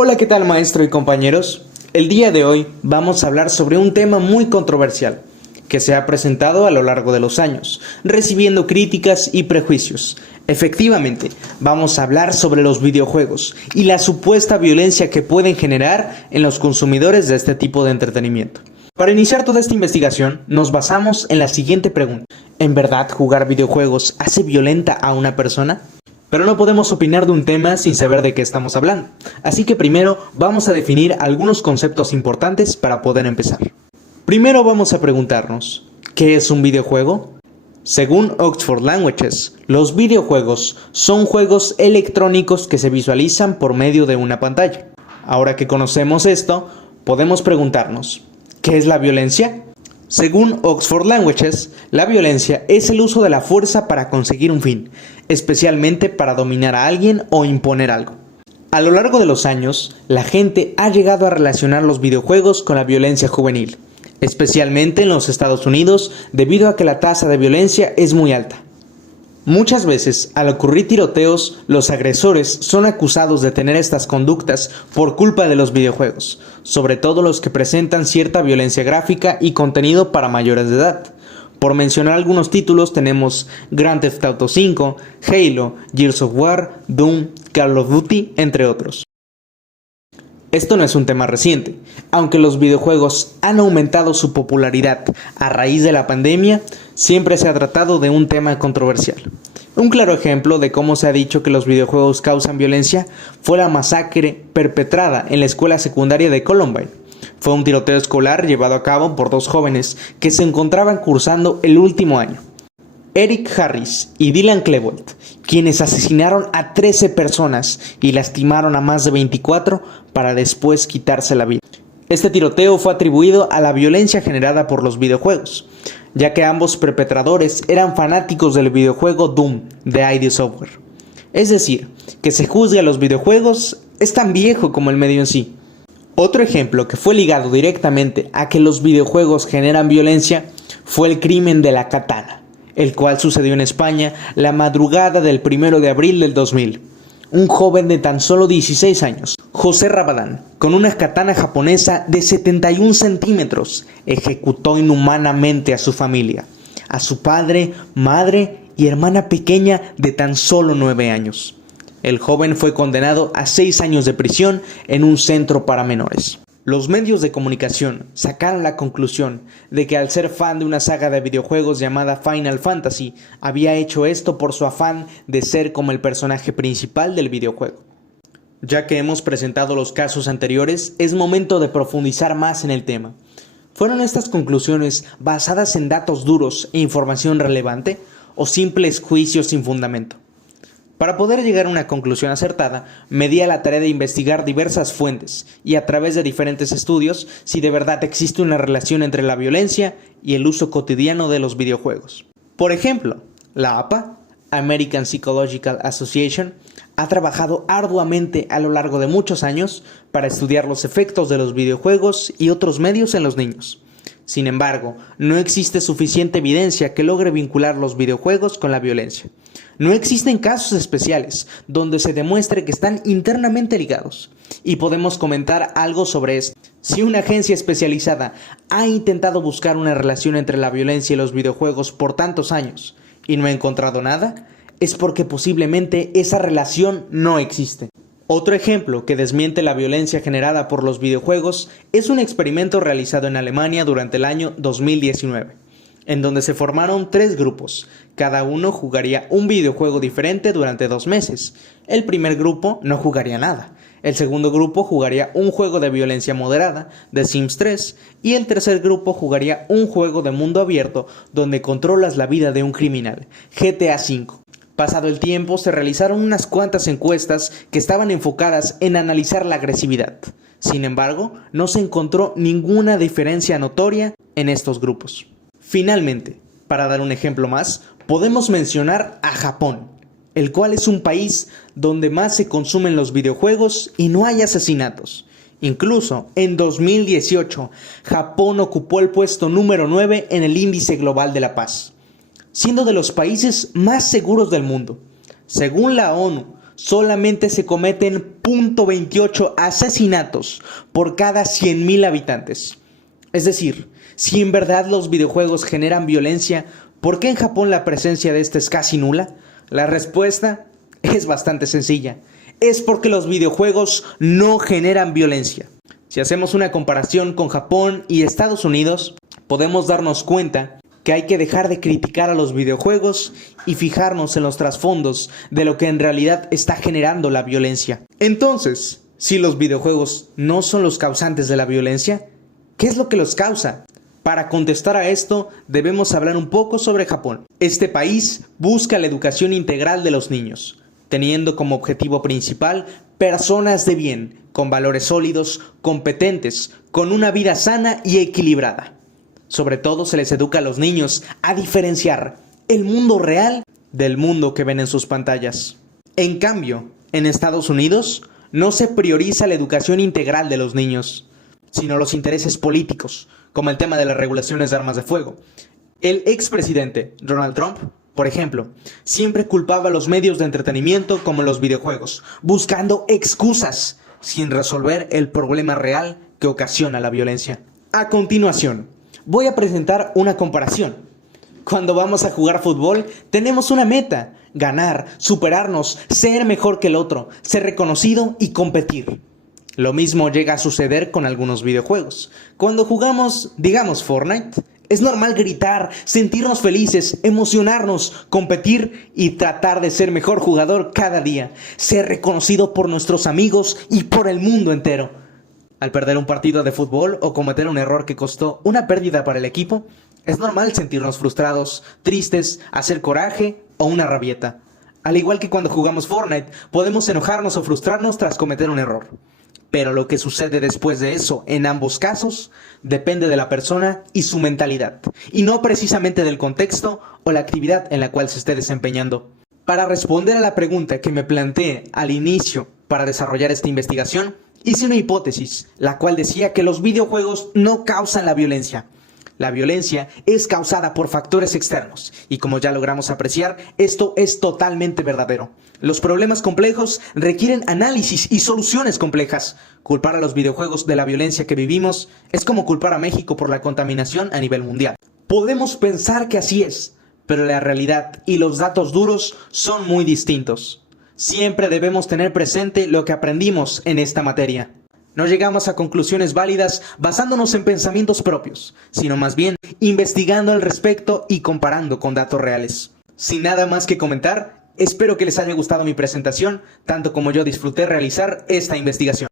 Hola, ¿qué tal maestro y compañeros? El día de hoy vamos a hablar sobre un tema muy controversial que se ha presentado a lo largo de los años, recibiendo críticas y prejuicios. Efectivamente, vamos a hablar sobre los videojuegos y la supuesta violencia que pueden generar en los consumidores de este tipo de entretenimiento. Para iniciar toda esta investigación, nos basamos en la siguiente pregunta. ¿En verdad jugar videojuegos hace violenta a una persona? Pero no podemos opinar de un tema sin saber de qué estamos hablando. Así que primero vamos a definir algunos conceptos importantes para poder empezar. Primero vamos a preguntarnos, ¿qué es un videojuego? Según Oxford Languages, los videojuegos son juegos electrónicos que se visualizan por medio de una pantalla. Ahora que conocemos esto, podemos preguntarnos, ¿qué es la violencia? Según Oxford Languages, la violencia es el uso de la fuerza para conseguir un fin, especialmente para dominar a alguien o imponer algo. A lo largo de los años, la gente ha llegado a relacionar los videojuegos con la violencia juvenil, especialmente en los Estados Unidos, debido a que la tasa de violencia es muy alta. Muchas veces, al ocurrir tiroteos, los agresores son acusados de tener estas conductas por culpa de los videojuegos, sobre todo los que presentan cierta violencia gráfica y contenido para mayores de edad. Por mencionar algunos títulos tenemos Grand Theft Auto V, Halo, Gears of War, Doom, Call of Duty, entre otros. Esto no es un tema reciente, aunque los videojuegos han aumentado su popularidad a raíz de la pandemia, siempre se ha tratado de un tema controversial. Un claro ejemplo de cómo se ha dicho que los videojuegos causan violencia fue la masacre perpetrada en la escuela secundaria de Columbine. Fue un tiroteo escolar llevado a cabo por dos jóvenes que se encontraban cursando el último año, Eric Harris y Dylan Klebold, quienes asesinaron a 13 personas y lastimaron a más de 24 para después quitarse la vida. Este tiroteo fue atribuido a la violencia generada por los videojuegos, ya que ambos perpetradores eran fanáticos del videojuego Doom de ID Software. Es decir, que se juzgue a los videojuegos es tan viejo como el medio en sí. Otro ejemplo que fue ligado directamente a que los videojuegos generan violencia fue el crimen de la katana, el cual sucedió en España la madrugada del 1 de abril del 2000. Un joven de tan solo 16 años, José Rabadán, con una katana japonesa de 71 centímetros, ejecutó inhumanamente a su familia, a su padre, madre y hermana pequeña de tan solo 9 años. El joven fue condenado a 6 años de prisión en un centro para menores. Los medios de comunicación sacaron la conclusión de que al ser fan de una saga de videojuegos llamada Final Fantasy, había hecho esto por su afán de ser como el personaje principal del videojuego. Ya que hemos presentado los casos anteriores, es momento de profundizar más en el tema. ¿Fueron estas conclusiones basadas en datos duros e información relevante o simples juicios sin fundamento? Para poder llegar a una conclusión acertada, me di a la tarea de investigar diversas fuentes y a través de diferentes estudios si de verdad existe una relación entre la violencia y el uso cotidiano de los videojuegos. Por ejemplo, la APA, American Psychological Association, ha trabajado arduamente a lo largo de muchos años para estudiar los efectos de los videojuegos y otros medios en los niños. Sin embargo, no existe suficiente evidencia que logre vincular los videojuegos con la violencia. No existen casos especiales donde se demuestre que están internamente ligados. Y podemos comentar algo sobre esto. Si una agencia especializada ha intentado buscar una relación entre la violencia y los videojuegos por tantos años y no ha encontrado nada, es porque posiblemente esa relación no existe. Otro ejemplo que desmiente la violencia generada por los videojuegos es un experimento realizado en Alemania durante el año 2019, en donde se formaron 3 grupos. Cada uno jugaría un videojuego diferente durante 2 meses. El primer grupo no jugaría nada. El segundo grupo jugaría un juego de violencia moderada, The Sims 3, y el tercer grupo jugaría un juego de mundo abierto donde controlas la vida de un criminal, GTA V. Pasado el tiempo, se realizaron unas cuantas encuestas que estaban enfocadas en analizar la agresividad. Sin embargo, no se encontró ninguna diferencia notoria en estos grupos. Finalmente, para dar un ejemplo más, podemos mencionar a Japón, el cual es un país donde más se consumen los videojuegos y no hay asesinatos. Incluso, en 2018, Japón ocupó el puesto número 9 en el índice global de la paz, siendo de los países más seguros del mundo. Según la ONU, solamente se cometen 0.28 asesinatos por cada 100.000 habitantes. Es decir, si en verdad los videojuegos generan violencia, ¿por qué en Japón la presencia de esta es casi nula? La respuesta es bastante sencilla. Es porque los videojuegos no generan violencia. Si hacemos una comparación con Japón y Estados Unidos, podemos darnos cuenta que hay que dejar de criticar a los videojuegos y fijarnos en los trasfondos de lo que en realidad está generando la violencia. Entonces, si los videojuegos no son los causantes de la violencia, ¿qué es lo que los causa? Para contestar a esto, debemos hablar un poco sobre Japón. Este país busca la educación integral de los niños, teniendo como objetivo principal personas de bien, con valores sólidos, competentes, con una vida sana y equilibrada. Sobre todo se les educa a los niños a diferenciar el mundo real del mundo que ven en sus pantallas. En cambio, en Estados Unidos no se prioriza la educación integral de los niños, sino los intereses políticos, como el tema de las regulaciones de armas de fuego. El expresidente Donald Trump, por ejemplo, siempre culpaba a los medios de entretenimiento como los videojuegos, buscando excusas sin resolver el problema real que ocasiona la violencia. A continuación, voy a presentar una comparación. Cuando vamos a jugar fútbol, tenemos una meta: ganar, superarnos, ser mejor que el otro, ser reconocido y competir. Lo mismo llega a suceder con algunos videojuegos. Cuando jugamos, digamos, Fortnite, es normal gritar, sentirnos felices, emocionarnos, competir y tratar de ser mejor jugador cada día, ser reconocido por nuestros amigos y por el mundo entero. Al perder un partido de fútbol o cometer un error que costó una pérdida para el equipo, es normal sentirnos frustrados, tristes, hacer coraje o una rabieta. Al igual que cuando jugamos Fortnite, podemos enojarnos o frustrarnos tras cometer un error. Pero lo que sucede después de eso, en ambos casos, depende de la persona y su mentalidad, y no precisamente del contexto o la actividad en la cual se esté desempeñando. Para responder a la pregunta que me planteé al inicio para desarrollar esta investigación, hice una hipótesis, la cual decía que los videojuegos no causan la violencia. La violencia es causada por factores externos, y como ya logramos apreciar, esto es totalmente verdadero. Los problemas complejos requieren análisis y soluciones complejas. Culpar a los videojuegos de la violencia que vivimos es como culpar a México por la contaminación a nivel mundial. Podemos pensar que así es, pero la realidad y los datos duros son muy distintos. Siempre debemos tener presente lo que aprendimos en esta materia. No llegamos a conclusiones válidas basándonos en pensamientos propios, sino más bien investigando al respecto y comparando con datos reales. Sin nada más que comentar, espero que les haya gustado mi presentación, tanto como yo disfruté realizar esta investigación.